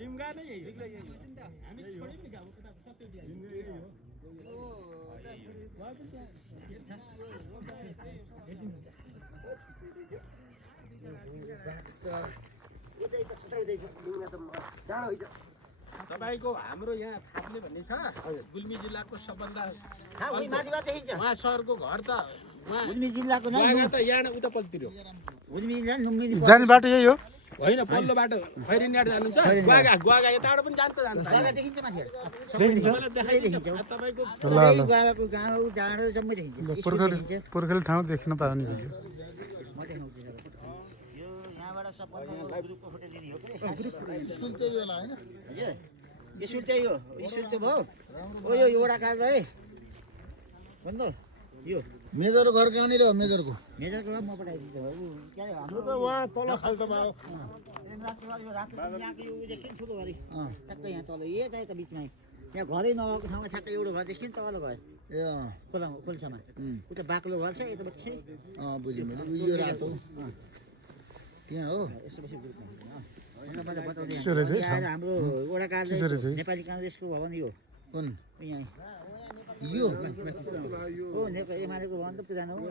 लिम्गा नै हामी छोड्यौँ नि गाउँ सबै तपाईको हाम्रो यहाँ थाप्ने भन्ने छ गुल्मी जिल्लाको सबभन्दा उहाँ सरको घर त गुल्मी जिल्लाको त यहाँ उतापट्टि हो जाने बाटो यही हो होइन पल्लो बाटो खैरिनियाट जानुहुन्छ गुवागा गुवागा यताबाट पनि जान्छ देखिन्छ माथि देखिन्छ मलाई देखाइदिन्छ तपाईको ल ल गाउँको गाउँ डाँडो जम्मै देखिन्छ पुर्खेली ठाउँ देख्न पाउने भयो म देखाउँछु यो यहाँबाट सबभन्दा ग्रुपको फोटो लिने हो के स्कुल चाहिँ होला हैन हजुर स्कुल चाहिँ हो स्कुल चाहिँ भयो ओ यो एउटा कार्ड है भन्नु यो मेजरको घर कहाँनिर हो मेजरको मेजरको म पठाइदिन्छु के हाम्रो त उहाँ तल खाल्टोमा हो यहाँको यो देखिन ठुलो घरि ट्याक्कै यहाँ तल यता यता बिचमा यहाँ घरै नभएको ठाउँमा ठ्याक्कै एउटा घर देखिन तल गयो ए खोल्सामा उता बाक्लो घर छ यता पछि बुझेँ मैले यो रातो त्यहाँ हो यसो पछि ग्रुपमा बताउँदै त्यसरी चाहिँ ठाउँ हाम्रो वडा कार्य त्यसरी चाहिँ नेपाली काङ्ग्रेसको भवन यो कुन यहाँ यो हो नेपाली एमालेको भवन त पुरानो हो